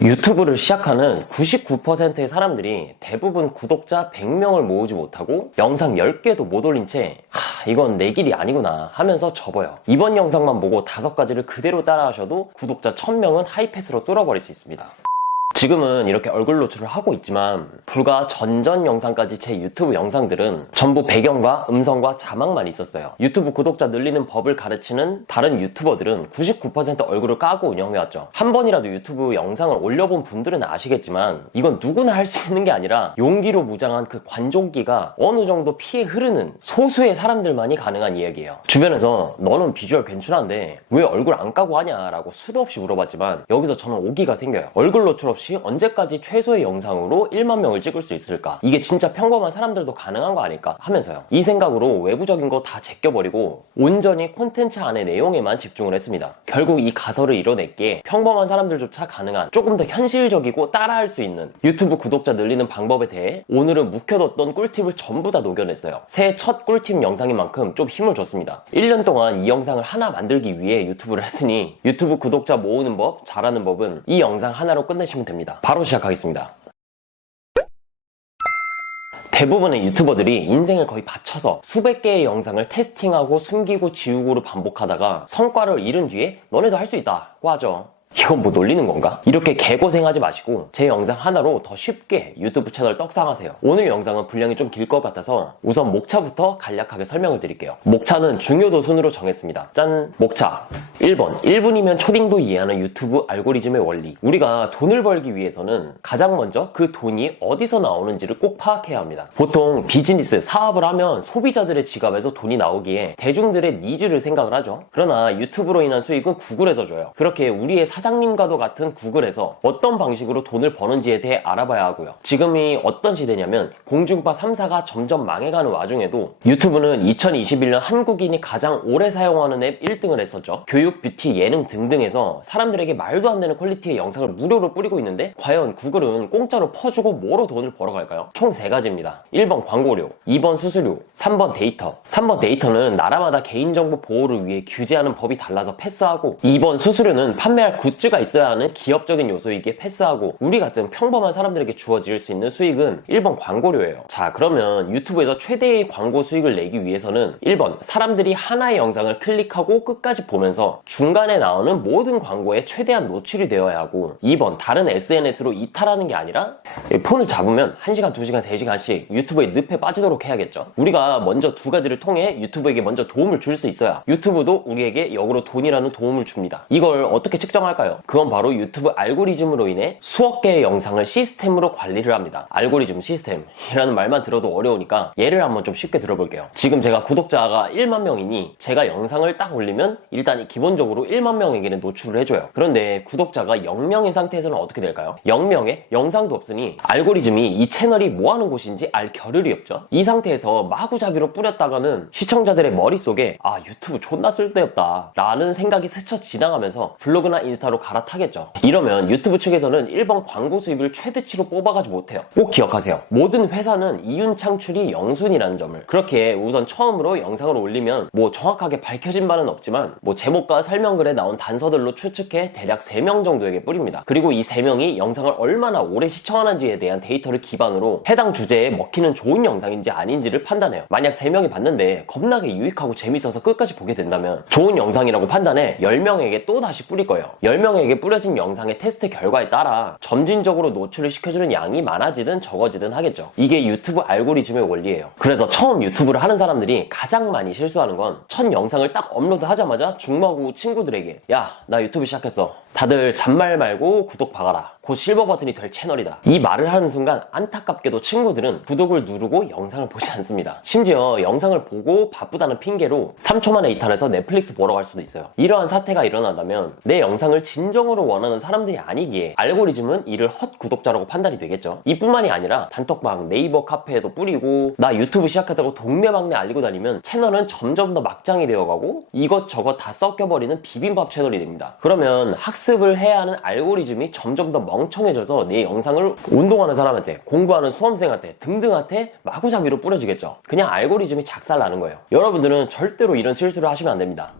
유튜브를 시작하는 99%의 사람들이 대부분 구독자 100명을 모으지 못하고 영상 10개도 못 올린 채 이건 내 길이 아니구나 하면서 접어요. 이번 영상만 보고 5가지를 그대로 따라하셔도 구독자 1000명은 하이패스로 뚫어버릴 수 있습니다. 지금은 이렇게 얼굴 노출을 하고 있지만 불과 전전 영상까지 제 유튜브 영상들은 전부 배경과 음성과 자막만 있었어요. 유튜브 구독자 늘리는 법을 가르치는 다른 유튜버들은 99% 얼굴을 까고 운영해왔죠. 한 번이라도 유튜브 영상을 올려본 분들은 아시겠지만 이건 누구나 할 수 있는 게 아니라 용기로 무장한 그 관종기가 어느 정도 피해 흐르는 소수의 사람들만이 가능한 이야기예요. 주변에서 너는 비주얼 괜찮은데 왜 얼굴 안 까고 하냐 라고 수도 없이 물어봤지만 여기서 저는 오기가 생겨요. 얼굴 노출 없이 언제까지 최소의 영상으로 1만 명을 찍을 수 있을까? 이게 진짜 평범한 사람들도 가능한 거 아닐까? 하면서요. 이 생각으로 외부적인 거 다 제껴버리고 온전히 콘텐츠 안의 내용에만 집중을 했습니다. 결국 이 가설을 이뤄냈기에 평범한 사람들조차 가능한 조금 더 현실적이고 따라할 수 있는 유튜브 구독자 늘리는 방법에 대해 오늘은 묵혀뒀던 꿀팁을 전부 다 녹여냈어요. 새해 첫 꿀팁 영상인 만큼 좀 힘을 줬습니다. 1년 동안 이 영상을 하나 만들기 위해 유튜브를 했으니 유튜브 구독자 모으는 법, 잘하는 법은 이 영상 하나로 끝내시면 됩니다. 바로 시작하겠습니다. 대부분의 유튜버들이 인생을 거의 바쳐서 수백 개의 영상을 테스팅하고 숨기고 지우고를 반복하다가 성과를 이룬 뒤에 너네도 할 수 있다고 하죠. 이건 뭐 놀리는 건가? 이렇게 개고생하지 마시고 제 영상 하나로 더 쉽게 유튜브 채널 떡상하세요. 오늘 영상은 분량이 좀 길 것 같아서 우선 목차부터 간략하게 설명을 드릴게요. 목차는 중요도 순으로 정했습니다. 짠! 목차 1번 1분이면 초딩도 이해하는 유튜브 알고리즘의 원리. 우리가 돈을 벌기 위해서는 가장 먼저 그 돈이 어디서 나오는지를 꼭 파악해야 합니다. 보통 비즈니스, 사업을 하면 소비자들의 지갑에서 돈이 나오기에 대중들의 니즈를 생각을 하죠. 그러나 유튜브로 인한 수익은 구글에서 줘요. 그렇게 우리의 사장님과도 같은 구글에서 어떤 방식으로 돈을 버는지에 대해 알아봐야 하고요. 지금이 어떤 시대냐면 공중파 3사가 점점 망해가는 와중에도 유튜브는 2021년 한국인이 가장 오래 사용하는 앱 1등을 했었죠. 교육, 뷰티, 예능 등등에서 사람들에게 말도 안 되는 퀄리티의 영상을 무료로 뿌리고 있는데 과연 구글은 공짜로 퍼주고 뭐로 돈을 벌어갈까요? 총 3가지입니다. 1번 광고료, 2번 수수료, 3번 데이터. 3번 데이터는 나라마다 개인정보 보호를 위해 규제하는 법이 달라서 패스하고 2번 수수료는 판매할 굿즈가 있어야 하는 기업적인 요소이기에 패스하고 우리 같은 평범한 사람들에게 주어질 수 있는 수익은 1번 광고료예요. 자, 그러면 유튜브에서 최대의 광고 수익을 내기 위해서는 1번 사람들이 하나의 영상을 클릭하고 끝까지 보면서 중간에 나오는 모든 광고에 최대한 노출이 되어야 하고 2번 다른 SNS로 이탈하는 게 아니라 폰을 잡으면 1시간, 2시간, 3시간씩 유튜브에 늪에 빠지도록 해야겠죠. 우리가 먼저 2가지를 통해 유튜브에게 먼저 도움을 줄 수 있어야 유튜브도 우리에게 역으로 돈이라는 도움을 줍니다. 이걸 어떻게 측정할까요? 그건 바로 유튜브 알고리즘으로 인해 수억 개의 영상을 시스템으로 관리를 합니다. 알고리즘, 시스템이라는 말만 들어도 어려우니까 예를 한번 좀 쉽게 들어볼게요. 지금 제가 구독자가 1만 명이니 제가 영상을 딱 올리면 일단 기본적으로 1만 명에게는 노출을 해줘요. 그런데 구독자가 0명인 상태에서는 어떻게 될까요? 0명에 영상도 없으니 알고리즘이 이 채널이 뭐하는 곳인지 알 겨를이 없죠. 이 상태에서 마구잡이로 뿌렸다가는 시청자들의 머릿속에 유튜브 존나 쓸데없다 라는 생각이 스쳐 지나가면서 블로그나 인스타로 갈아타겠죠. 이러면 유튜브 측에서는 1번 광고 수익을 최대치로 뽑아가지 못해요. 꼭 기억하세요. 모든 회사는 이윤 창출이 영순이라는 점을. 그렇게 우선 처음으로 영상을 올리면 뭐 정확하게 밝혀진 바는 없지만 뭐 제목과 설명글에 나온 단서들로 추측해 대략 3명 정도에게 뿌립니다. 그리고 이 3명이 영상을 얼마나 오래 시청하는지에 대한 데이터를 기반으로 해당 주제에 먹히는 좋은 영상인지 아닌지를 판단해요. 만약 3명이 봤는데 겁나게 유익하고 재밌어서 끝까지 보게 된다면 좋은 영상이라고 판단해 10명에게 또 다시 뿌릴 거예요. 10명에게 뿌려진 영상의 테스트 결과에 따라 점진적으로 노출을 시켜주는 양이 많아지든 적어지든 하겠죠. 이게 유튜브 알고리즘의 원리예요. 그래서 처음 유튜브를 하는 사람들이 가장 많이 실수하는 건 첫 영상을 딱 업로드하자마자 중마고 친구들에게 야, 나 유튜브 시작했어. 다들 잔말 말고 구독 박아라. 곧 실버 버튼이 될 채널이다. 이 말을 하는 순간 안타깝게도 친구들은 구독을 누르고 영상을 보지 않습니다. 심지어 영상을 보고 바쁘다는 핑계로 3초 만에 이탈해서 넷플릭스 보러 갈 수도 있어요. 이러한 사태가 일어난다면 내 영상을 진정으로 원하는 사람들이 아니기에 알고리즘은 이를 헛 구독자라고 판단이 되겠죠. 이뿐만이 아니라 단톡방, 네이버 카페에도 뿌리고 나 유튜브 시작했다고 동네방네 알리고 다니면 채널은 점점 더 막장이 되어가고 이것저것 다 섞여버리는 비빔밥 채널이 됩니다. 그러면 학습을 해야 하는 알고리즘이 점점 더 멍청해져서 내 영상을 운동하는 사람한테, 공부하는 수험생한테 등등한테 마구잡이로 뿌려주겠죠. 그냥 알고리즘이 작살나는 거예요. 여러분들은 절대로 이런 실수를 하시면 안 됩니다.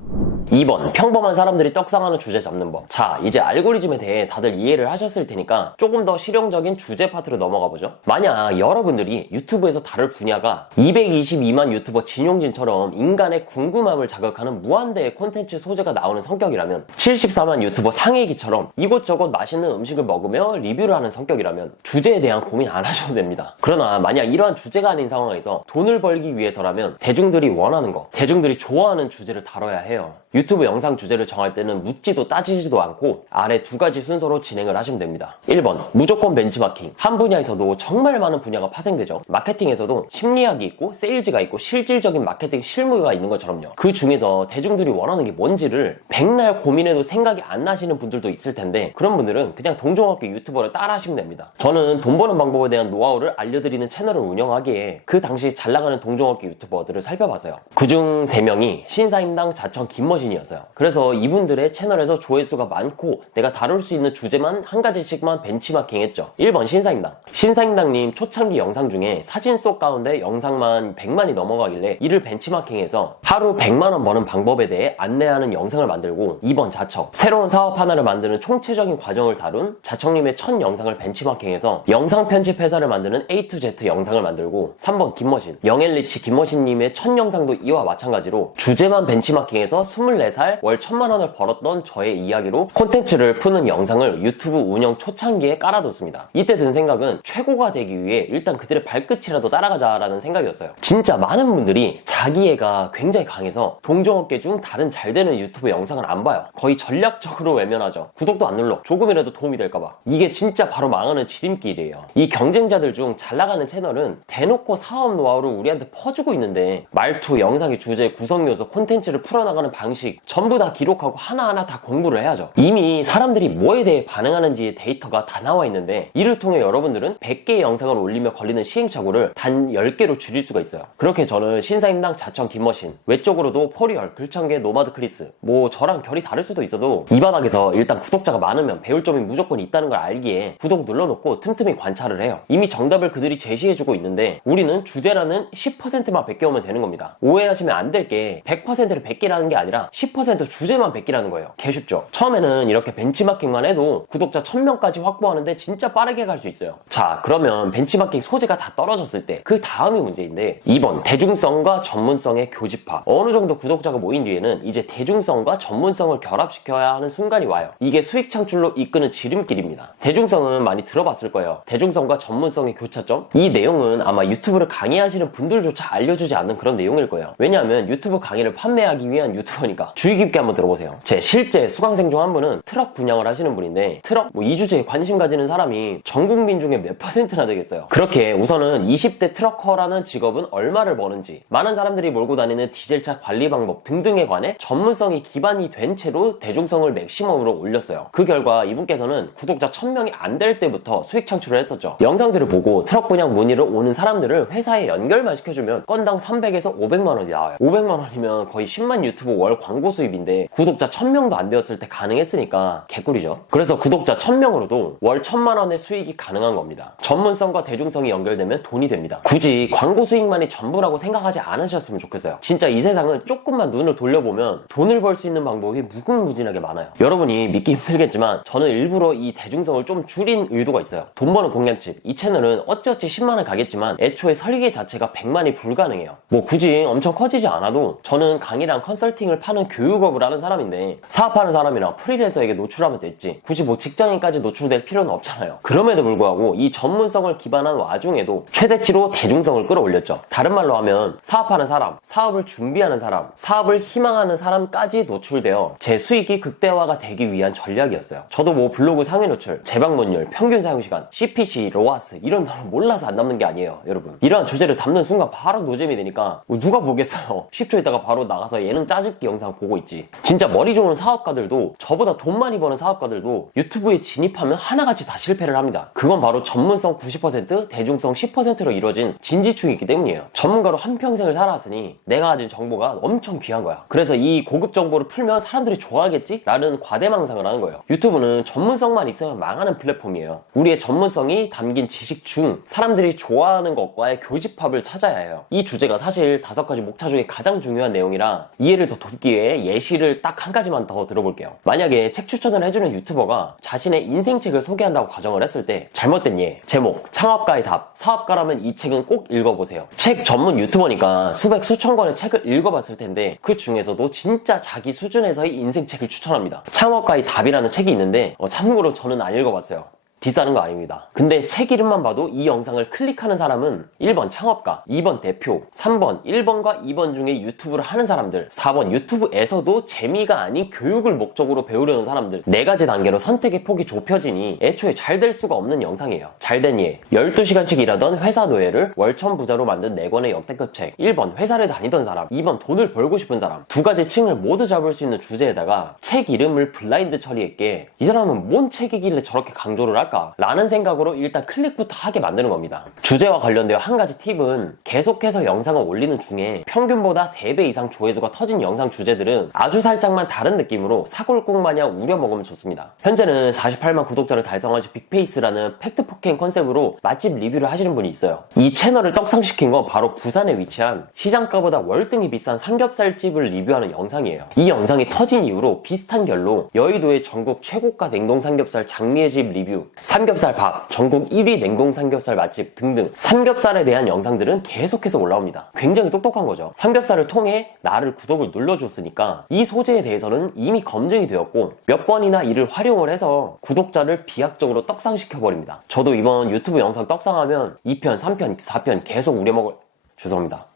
2번, 평범한 사람들이 떡상하는 주제 잡는 법. 자, 이제 알고리즘에 대해 다들 이해를 하셨을 테니까 조금 더 실용적인 주제 파트로 넘어가 보죠. 만약 여러분들이 유튜브에서 다룰 분야가 222만 유튜버 진용진처럼 인간의 궁금함을 자극하는 무한대의 콘텐츠 소재가 나오는 성격이라면, 74만 유튜버 상혜기처럼 이곳저곳 맛있는 음식을 먹으며 리뷰를 하는 성격이라면 주제에 대한 고민 안 하셔도 됩니다. 그러나 만약 이러한 주제가 아닌 상황에서 돈을 벌기 위해서라면 대중들이 원하는 거, 대중들이 좋아하는 주제를 다뤄야 해요. 유튜브 영상 주제를 정할 때는 묻지도 따지지도 않고 아래 두 가지 순서로 진행을 하시면 됩니다. 1번, 무조건 벤치마킹. 한 분야에서도 정말 많은 분야가 파생되죠. 마케팅에서도 심리학이 있고 세일즈가 있고 실질적인 마케팅 실무가 있는 것처럼요. 그 중에서 대중들이 원하는 게 뭔지를 백날 고민해도 생각이 안 나시는 분들도 있을 텐데, 그런 분들은 그냥 동종업계 유튜버를 따라 하시면 됩니다. 저는 돈 버는 방법에 대한 노하우를 알려드리는 채널을 운영하기에 그 당시 잘 나가는 동종업계 유튜버들을 살펴봤어요. 그중 3명이 신사임당, 자청, 김머신이었어요. 그래서 이분들의 채널에서 조회수가 많고 내가 다룰 수 있는 주제만 한 가지씩만 벤치마킹 했죠. 1번, 신사임당. 신사임당님 초창기 영상 중에 사진 속 가운데 영상만 100만이 넘어가길래 이를 벤치마킹해서 하루 100만원 버는 방법에 대해 안내하는 영상을 만들고, 2번, 자청. 새로운 사업 하나를 만드는 총체적인 과정을 다룬 자청님의 첫 영상을 벤치마킹해서 영상 편집 회사를 만드는 A to Z 영상을 만들고, 3번, 김머신. 영앤리치 김머신님의 첫 영상도 이와 마찬가지로 주제만 벤치마킹해서 24살 월 1000만원을 벌었던 저의 이야기로 콘텐츠를 푸는 영상을 유튜브 운영 초창기에 깔아뒀습니다. 이때 든 생각은 최고가 되기 위해 일단 그들의 발끝이라도 따라가자라는 생각이었어요. 진짜 많은 분들이 자기애가 굉장히 강해서 동종업계 중 다른 잘 되는 유튜브 영상을 안 봐요. 거의 전략적으로 외면하죠. 구독도 안 눌러. 조금이라도 도움이 될까봐. 이게 진짜 바로 망하는 지름길이에요. 이 경쟁자들 중 잘 나가는 채널은 대놓고 사업 노하우를 우리한테 퍼주고 있는데, 말투, 영상의 주제, 구성 요소, 콘텐츠를 풀어나가는 방식 전부 다 기록하고 하나하나 다 공부를 해야죠. 이미 사람들이 뭐에 대해 반응하는지의 데이터가 다 나와 있는데, 이를 통해 여러분들은 100개의 영상을 올리며 걸리는 시행착오를 단 10개로 줄일 수가 있어요. 그렇게 저는 신사임당, 자청, 김머신, 외적으로도 포리얼, 글창계, 노마드 크리스, 뭐 저랑 결이 다를 수도 있어도 이 바닥에서 일단 구독자가 많으면 배울 점이 무조건 있다는 걸 알기에 구독 눌러놓고 틈틈이 관찰을 해요. 이미 정답을 그들이 제시해주고 있는데 우리는 주제라는 10%만 베껴오면 되는 겁니다. 오해하시면 안 될 게 100%를 베끼라는 게 아니라 10% 주제만 베끼라는 거예요. 개 쉽죠? 처음에는 이렇게 벤치마킹만 해도 구독자 1000명까지 확보하는데 진짜 빠르게 갈 수 있어요. 자, 그러면 벤치마킹 소재가 다 떨어졌을 때 그 다음이 문제인데, 2번, 대중성과 전문성의 교집합. 어느 정도 구독자가 모인 뒤에는 이제 대중성과 전문성을 결합시켜야 하는 순간이 와요. 이게 수익 창출로 이끄는 지름길입니다. 대중성은 많이 들어봤을 거예요. 대중성과 전문성의 교차점? 이 내용은 아마 유튜브를 강의하시는 분들조차 알려주지 않는 그런 내용일 거예요. 왜냐하면 유튜브 강의를 판매하기 위한 유튜버니까. 주의 깊게 한번 들어보세요. 제 실제 수강생 중 한 분은 트럭 분양을 하시는 분인데, 트럭 이 주제에 관심 가지는 사람이 전 국민 중에 몇 %나 되겠어요. 그렇게 우선은 20대 트럭커라는 직업은 얼마를 버는지, 많은 사람들이 몰고 다니는 디젤차 관리 방법 등등에 관해 전문성이 기반이 된 채로 대중성을 맥시멈으로 올렸어요. 그 결과 이분께서는 구독자 1000명이 안 될 때부터 수익 창출을 했었죠. 영상들을 보고 트럭 분양 문의를 오는 사람들을 회사에 연결만 시켜주면 건당 300에서 500만원이 나와요. 500만원이면 거의 10만 유튜브 월 광고 수입인데 구독자 1000명도 안 되었을 때 가능했으니까 개꿀이죠. 그래서 구독자 1000명으로도 월 1000만원의 수익이 가능한 겁니다. 전문성과 대중성이 연결되면 돈이 됩니다. 굳이 광고 수익만이 전부라고 생각하지 않으셨으면 좋겠어요. 진짜 이 세상은 조금만 눈을 돌려보면 돈을 벌 수 있는 방법이 무궁무진하게 많아요. 여러분이 믿기 힘들겠지만 저는 일부러 이 대중성을 좀 줄인 의도가 있어요. 돈 버는 공략집, 이 채널은 어찌어찌 10만원 가겠지만 애초에 설계 자체가 100만이 불가능해요. 뭐 굳이 엄청 커지지 않아도 저는 강의랑 컨설팅을 파는 교육업을 하는 사람인데, 사업하는 사람이랑 프리랜서에게 노출하면 됐지 굳이 뭐 직장인까지 노출될 필요는 없잖아요. 그럼에도 불구하고 이 전문성을 기반한 와중에도 최대치로 대중성을 끌어올렸죠. 다른 말로 하면 사업하는 사람, 사업을 준비하는 사람, 사업을 희망하는 사람까지 노출되어 제 수익이 극대화가 되기 위한 전략이었어요. 저도 뭐 블로그 상위 노출, 재방문율, 평균 사용시간, CPC, 로아스 이런 단어 몰라서 안 담는 게 아니에요. 여러분, 이러한 주제를 담는 순간 바로 노잼이 되니까 누가 보겠어요. 10초 있다가 바로 나가서 예능 짜집기 영상 보고 있지. 진짜 머리 좋은 사업가들도, 저보다 돈 많이 버는 사업가들도 유튜브에 진입하면 하나같이 다 실패를 합니다. 그건 바로 전문성 90%, 대중성 10%로 이루어진 진지충이기 때문이에요. 전문가로 한평생을 살아왔으니 내가 가진 정보가 엄청 귀한 거야. 그래서 이 고급 정보를 풀면 사람들이 좋아하겠지? 라는 과대망상을 하는 거예요. 유튜브는 전문성만 있으면 망하는 플랫폼이에요. 우리의 전문성이 담긴 지식 중 사람들이 좋아하는 것과의 교집합을 찾아야 해요. 이 주제가 사실 5가지 목차 중에 가장 중요한 내용이라 이해를 더 돕기 위해 위해 예시를 딱 한 가지만 더 들어볼게요. 만약에 책 추천을 해주는 유튜버가 자신의 인생책을 소개한다고 가정을 했을 때 잘못된 예, 제목, 창업가의 답, 사업가라면 이 책은 꼭 읽어보세요. 책 전문 유튜버니까 수백 수천 권의 책을 읽어봤을 텐데 그 중에서도 진짜 자기 수준에서의 인생책을 추천합니다. 창업가의 답이라는 책이 있는데 참고로 저는 안 읽어봤어요. 디스하는 거 아닙니다. 근데 책 이름만 봐도 이 영상을 클릭하는 사람은 1번 창업가, 2번 대표, 3번 1번과 2번 중에 유튜브를 하는 사람들, 4번 유튜브에서도 재미가 아닌 교육을 목적으로 배우려는 사람들, 4가지 단계로 선택의 폭이 좁혀지니 애초에 잘 될 수가 없는 영상이에요. 잘된 예, 12시간씩 일하던 회사 노예를 월천 부자로 만든 4권의 역대급 책. 1번 회사를 다니던 사람, 2번 돈을 벌고 싶은 사람. 2가지 층을 모두 잡을 수 있는 주제에다가 책 이름을 블라인드 처리했기에 이 사람은 뭔 책이길래 저렇게 강조를 할까? 라는 생각으로 일단 클릭부터 하게 만드는 겁니다. 주제와 관련되어 한 가지 팁은 계속해서 영상을 올리는 중에 평균보다 3배 이상 조회수가 터진 영상 주제들은 아주 살짝만 다른 느낌으로 사골국 마냥 우려먹으면 좋습니다. 현재는 48만 구독자를 달성하신 빅페이스라는 팩트 폭행 컨셉으로 맛집 리뷰를 하시는 분이 있어요. 이 채널을 떡상시킨 건 바로 부산에 위치한 시장가보다 월등히 비싼 삼겹살집을 리뷰하는 영상이에요. 이 영상이 터진 이후로 비슷한 결로 여의도의 전국 최고가 냉동 삼겹살 장미의 집 리뷰, 삼겹살 밥, 전국 1위 냉동 삼겹살 맛집 등등 삼겹살에 대한 영상들은 계속해서 올라옵니다. 굉장히 똑똑한 거죠. 삼겹살을 통해 나를 구독을 눌러줬으니까 이 소재에 대해서는 이미 검증이 되었고 몇 번이나 이를 활용을 해서 구독자를 비약적으로 떡상시켜버립니다. 저도 이번 유튜브 영상 떡상하면 2편, 3편, 4편 계속 우려먹을... 죄송합니다.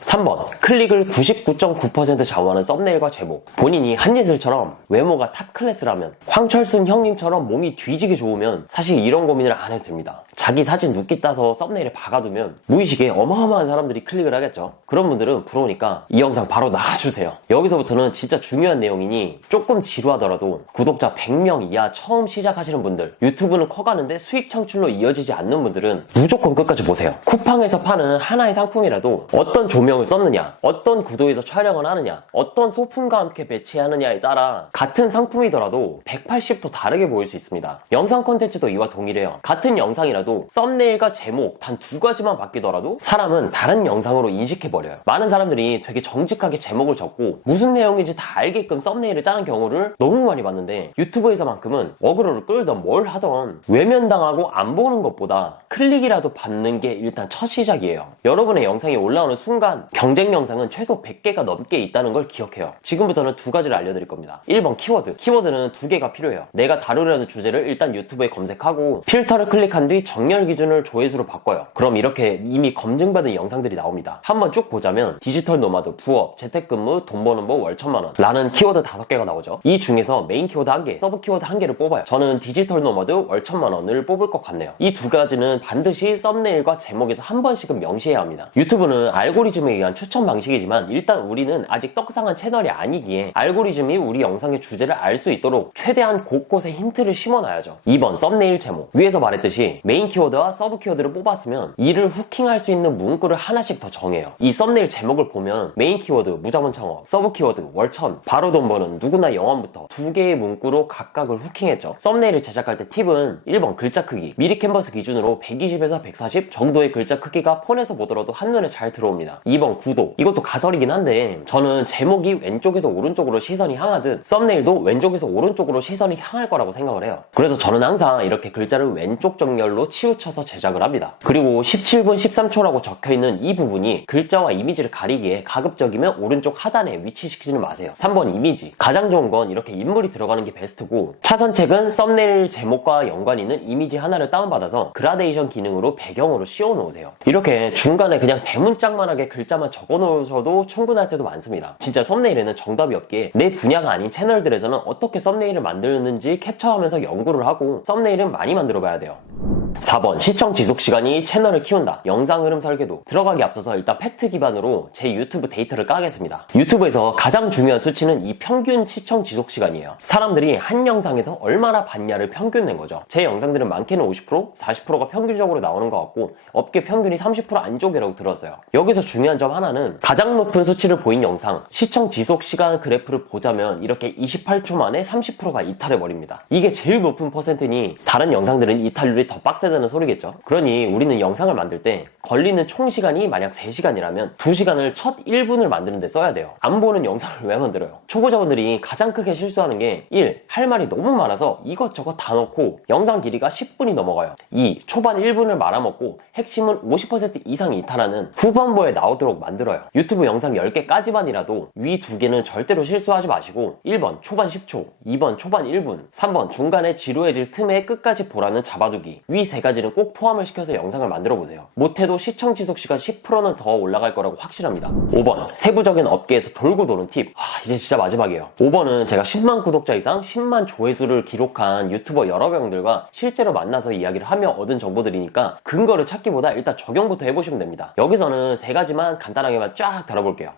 3번, 클릭을 99.9% 좌우하는 썸네일과 제목. 본인이 한예슬처럼 외모가 탑클래스라면, 황철순 형님처럼 몸이 뒤지게 좋으면 사실 이런 고민을 안 해도 됩니다. 자기 사진 눕기 따서 썸네일에 박아두면 무의식에 어마어마한 사람들이 클릭을 하겠죠. 그런 분들은 부러우니까 이 영상 바로 나가주세요. 여기서부터는 진짜 중요한 내용이니 조금 지루하더라도 구독자 100명 이하 처음 시작하시는 분들, 유튜브는 커가는데 수익 창출로 이어지지 않는 분들은 무조건 끝까지 보세요. 쿠팡에서 파는 하나의 상품이라도 어떤 조명을 썼느냐, 어떤 구도에서 촬영을 하느냐, 어떤 소품과 함께 배치하느냐에 따라 같은 상품이더라도 180도 다르게 보일 수 있습니다. 영상 콘텐츠도 이와 동일해요. 같은 영상이라도 썸네일과 제목 단 2가지만 바뀌더라도 사람은 다른 영상으로 인식해버려요. 많은 사람들이 되게 정직하게 제목을 적고 무슨 내용인지 다 알게끔 썸네일을 짜는 경우를 너무 많이 봤는데 유튜브에서만큼은 어그로를 끌던 뭘 하던 외면당하고 안 보는 것보다 클릭이라도 받는 게 일단 첫 시작이에요. 여러분의 영상이 올라오는 순간 경쟁 영상은 최소 100개가 넘게 있다는 걸 기억해요. 지금부터는 2가지를 알려드릴 겁니다. 1번 키워드. 키워드는 2개가 필요해요. 내가 다루려는 주제를 일단 유튜브에 검색하고 필터를 클릭한 뒤 정렬 기준을 조회수로 바꿔요. 그럼 이렇게 이미 검증받은 영상들이 나옵니다. 한번 쭉 보자면 디지털 노마드, 부업, 재택근무, 돈 버는 법, 월 1000만원 라는 키워드 5개가 나오죠. 이 중에서 메인 키워드 1개, 서브 키워드 1개를 뽑아요. 저는 디지털 노마드, 월 1000만원을 뽑을 것 같네요. 이 2가지는 반드시 썸네일과 제목에서 한 번씩은 명시해야 합니다. 유튜브는 알고리즘에 의한 추천 방식이지만 일단 우리는 아직 떡상한 채널이 아니기에 알고리즘이 우리 영상의 주제를 알 수 있도록 최대한 곳곳에 힌트를 심어놔야죠. 2번 썸네일 제목. 위에서 말했듯이 메인 키워드와 서브 키워드를 뽑았으면 이를 후킹할 수 있는 문구를 하나씩 더 정해요. 이 썸네일 제목을 보면 메인 키워드 무자본 창업, 서브 키워드 월천, 바로 돈 버는 누구나 영원부터 2개의 문구로 각각을 후킹했죠. 썸네일을 제작할 때 팁은 1번 글자 크기. 미리 캔버스 기준으로 120에서 140 정도의 글자 크기가 폰에서 보더라도 한눈에 잘 들어옵니다. 2번 구도. 이것도 가설이긴 한데 저는 제목이 왼쪽에서 오른쪽으로 시선이 향하듯 썸네일도 왼쪽에서 오른쪽으로 시선이 향할 거라고 생각을 해요. 그래서 저는 항상 이렇게 글자를 왼쪽 정렬로 치우쳐서 제작을 합니다. 그리고 17분 13초라고 적혀있는 이 부분이 글자와 이미지를 가리기에 가급적이면 오른쪽 하단에 위치시키지는 마세요. 3번 이미지. 가장 좋은 건 이렇게 인물이 들어가는 게 베스트고 차선책은 썸네일 제목과 연관 있는 이미지 하나를 다운받아서 그라데이션 기능으로 배경으로 씌워놓으세요. 이렇게 중간에 그냥 대문짝만하게 글자만 적어놓으셔도 충분할 때도 많습니다. 진짜 썸네일에는 정답이 없기에 내 분야가 아닌 채널들에서는 어떻게 썸네일을 만드는지 캡처하면서 연구를 하고 썸네일은 많이 만들어 봐야 돼요. 4번 시청 지속 시간이 채널을 키운다. 영상 흐름 설계도. 들어가기 앞서서 일단 팩트 기반으로 제 유튜브 데이터를 까겠습니다. 유튜브에서 가장 중요한 수치는 이 평균 시청 지속 시간이에요. 사람들이 한 영상에서 얼마나 봤냐를 평균 낸 거죠. 제 영상들은 많게는 50%, 40%가 평균적으로 나오는 것 같고 업계 평균이 30% 안쪽이라고 들었어요. 여기서 중요한 점 하나는 가장 높은 수치를 보인 영상 시청 지속 시간 그래프를 보자면 이렇게 28초 만에 30%가 이탈해버립니다. 이게 제일 높은 퍼센트니 다른 영상들은 이탈률이 더 빡세다 되는 소리겠죠. 그러니 우리는 영상을 만들 때 걸리는 총 시간이 만약 3시간이라면 2시간을 첫 1분을 만드는 데 써야 돼요. 안 보는 영상을 왜 만들어요? 초보자분들이 가장 크게 실수하는 게 1. 할 말이 너무 많아서 이것저것 다 넣고 영상 길이가 10분이 넘어가요. 2. 초반 1분을 말아먹고 핵심은 50% 이상 이탈하는 후반부에 나오도록 만들어요. 유튜브 영상 10개까지만이라도 위 2개는 절대로 실수하지 마시고 1번 초반 10초, 2번 초반 1분, 3번 중간에 지루해질 틈에 끝까지 보라는 잡아두기. 위 3가지는 꼭 포함을 시켜서 영상을 만들어 보세요. 못해도 시청 지속 시간 10%는 더 올라갈 거라고 확실합니다. 5번 세부적인 업계에서 돌고 도는 팁. 이제 진짜 마지막이에요. 5번은 제가 10만 구독자 이상 10만 조회수를 기록한 유튜버 여러 명들과 실제로 만나서 이야기를 하며 얻은 정보들이니까 근거를 찾기보다 일단 적용부터 해보시면 됩니다. 여기서는 3가지만 간단하게만 쫙 다뤄볼게요.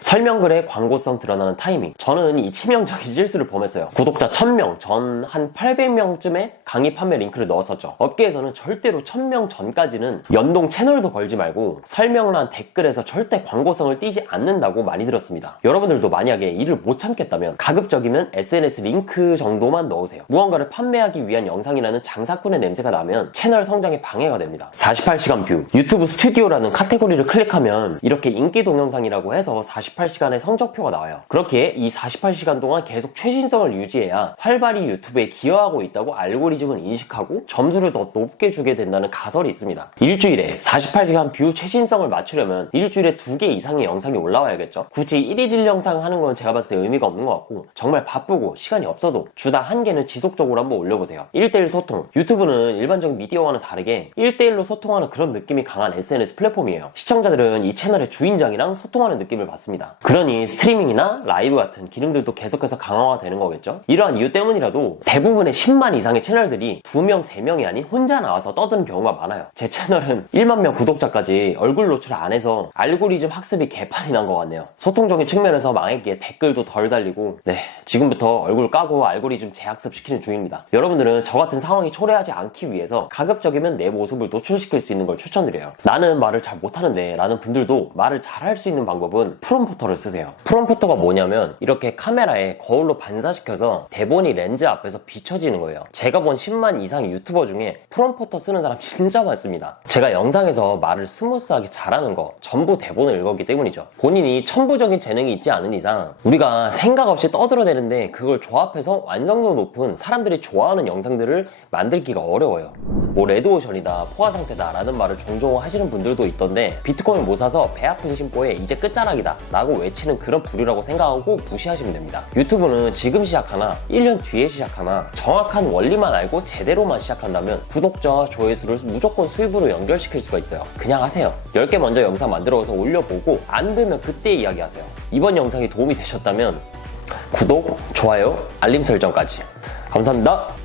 설명글에 광고성 드러나는 타이밍. 저는 이 치명적인 실수를 범했어요. 구독자 1000명 전 한 800명쯤에 강의 판매 링크를 넣었었죠. 업계에서는 절대로 1000명 전까지는 연동 채널도 걸지 말고 설명란 댓글에서 절대 광고성을 띄지 않는다고 많이 들었습니다. 여러분들도 만약에 이를 못 참겠다면 가급적이면 SNS 링크 정도만 넣으세요. 무언가를 판매하기 위한 영상이라는 장사꾼의 냄새가 나면 채널 성장에 방해가 됩니다. 48시간 뷰. 유튜브 스튜디오라는 카테고리를 클릭하면 이렇게 인기 동영상이라고 해서 48시간의 성적표가 나와요. 그렇게 이 48시간 동안 계속 최신성을 유지해야 활발히 유튜브에 기여하고 있다고 알고리즘은 인식하고 점수를 더 높게 주게 된다는 가설이 있습니다. 일주일에 48시간 뷰 최신성을 맞추려면 일주일에 2개 이상의 영상이 올라와야겠죠. 굳이 1일 1영상 하는 건 제가 봤을 때 의미가 없는 것 같고 정말 바쁘고 시간이 없어도 주당 1개는 지속적으로 한번 올려보세요. 1대1 소통. 유튜브는 일반적인 미디어와는 다르게 1대1로 소통하는 그런 느낌이 강한 SNS 플랫폼이에요. 시청자들은 이 채널의 주인장이랑 소통하는 느낌을 받습니다. 그러니 스트리밍이나 라이브 같은 기능들도 계속해서 강화가 되는 거겠죠. 이러한 이유 때문이라도 대부분의 10만 이상의 채널들이 2명, 3명이 아닌 혼자 나와서 떠드는 경우가 많아요. 제 채널은 1만 명 구독자까지 얼굴 노출 안 해서 알고리즘 학습이 개판이 난 것 같네요. 소통적인 측면에서 망했기에 댓글도 덜 달리고 지금부터 얼굴 까고 알고리즘 재학습시키는 중입니다. 여러분들은 저 같은 상황이 초래하지 않기 위해서 가급적이면 내 모습을 노출시킬 수 있는 걸 추천드려요. 나는 말을 잘 못하는데 라는 분들도 말을 잘할 수 있는 방법은 프롬프터를 쓰세요. 프롬프터가 뭐냐면 이렇게 카메라에 거울로 반사시켜서 대본이 렌즈 앞에서 비춰지는 거예요. 제가 본 10만 이상의 유튜버 중에 프롬프터 쓰는 사람 진짜 많습니다. 제가 영상에서 말을 스무스하게 잘하는 거 전부 대본을 읽었기 때문이죠. 본인이 천부적인 재능이 있지 않은 이상 우리가 생각 없이 떠들어대는데 그걸 조합해서 완성도 높은 사람들이 좋아하는 영상들을 만들기가 어려워요. 뭐 레드오션이다, 포화 상태다 라는 말을 종종 하시는 분들도 있던데 비트코인 못 사서 배 아픈 심보에 이제 끝자락이다 라고 외치는 그런 부류라고 생각하고 무시하시면 됩니다. 유튜브는 지금 시작하나 1년 뒤에 시작하나 정확한 원리만 알고 제대로만 시작한다면 구독자, 조회수를 무조건 수입으로 연결시킬 수가 있어요. 그냥 하세요. 10개 먼저 영상 만들어서 올려보고 안 되면 그때 이야기하세요. 이번 영상이 도움이 되셨다면 구독, 좋아요, 알림 설정까지. 감사합니다.